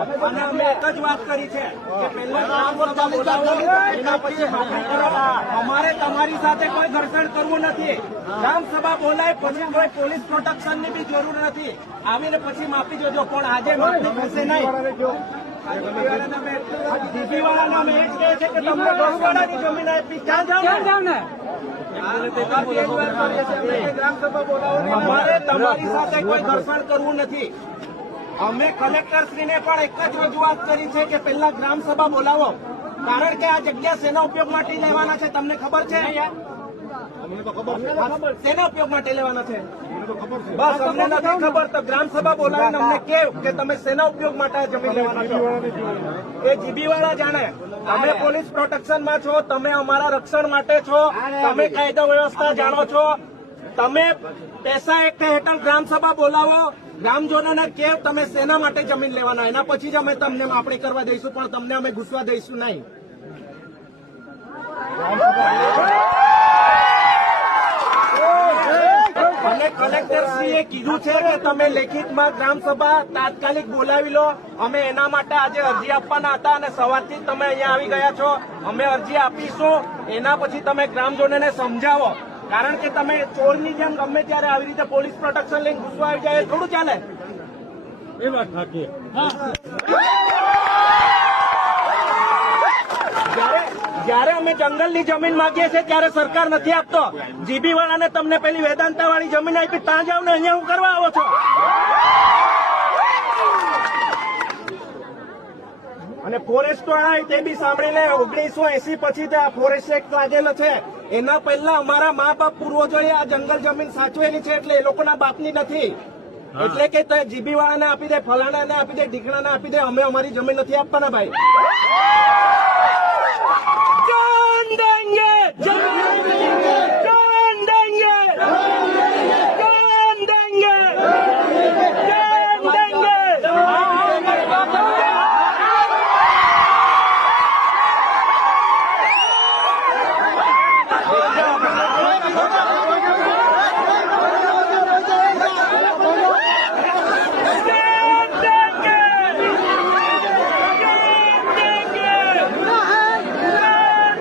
અને અમે એક જ વાત કરી છે કે પહેલા ગ્રામસભા બોલાવો, એના પછી માફી કરો. અમારે તમારી સાથે કોઈ ઘર્ષણ કરવું નથી. ગ્રામસભા બોલાય પછી કોઈ પોલીસ પ્રોટેક્શનની બી જરૂર નથી. આવીને પછી માફી જોજો પણ આજે માફી થશે નહીં. ડીપી અમે એ જ કહે છે કે તમને બસવાળાની જમીન આપી. ક્યાં જાવ ને? અમારે તમારી સાથે કોઈ ઘર્ષણ કરવું નથી. અમે કલેક્ટર શ્રીને પણ એક જ રજૂઆત કરી છે કે પહેલા ગ્રામસભા બોલાવો. કારણ કે આ જગ્યા શેના ઉપયોગ માટે લેવાના છે. તમને ખબર છે? શેના ઉપયોગ માટે લેવાના છે. બસ અમને નથી ખબર તો ગ્રામસભા બોલાવીને અમને કેવ કે તમે શેના ઉપયોગ માટે જમીન લેવાના છો. એ જીબી વાળા જાણે તમે પોલીસ પ્રોટેક્શનમાં છો તમે અમારા રક્ષણ માટે છો. તમે કાયદો વ્યવસ્થા જાણો છો. તમે પૈસા એકઠા હેઠળ ગ્રામસભા બોલાવો ગ્રામજનોને કે તમે સેના માટે જમીન લેવાના? એના પછી જ અમે તમને માપણી કરવા દઈશું, પણ તમને અમે ઘૂસવા દઈશું નહીં. અને કલેક્ટરશ્રીએ કીધું છે કે તમે લેખિતમાં ગ્રામસભા તાત્કાલિક બોલાવી લો. અમે એના માટે આજે અરજી આપવાના હતા અને સવારથી તમે અહીંયા આવી ગયા છો. અમે અરજી આપીશું. એના પછી તમે ગ્રામજનોને સમજાવો. કારણ કે તમે ચોરની જેમ ગમે ત્યારે આવી રીતે પોલીસ પ્રોટેક્શન લઈને ઘૂસવા આવી જાય થોડું ચાલે. એ વાત સાચી. જ્યારે અમે જંગલની જમીન માંગીએ છીએ ત્યારે સરકાર નથી આપતો. જીબી વાળાને તમને પેલી વેદાંતા વાળી જમીન આપી ત્યાં જાવ ને અહીંયા હું કરવા આવો છો. અને ફોરેસ્ટ વાળા તે બી સાંભળી લે ઓગણીસો એસી પછી તે આ ફોરેસ્ટ એક્ટ લાગેલો છે. એના પહેલા અમારા મા બાપ પૂર્વજોએ આ જંગલ જમીન સાચવેલી છે એટલે એ લોકોના બાપની નથી. એટલે કે તે જીબી વાળાને આપી દે ફલાણાને આપી દે ઢીકણાને આપી દે અમે અમારી જમીન નથી આપવાના ભાઈ.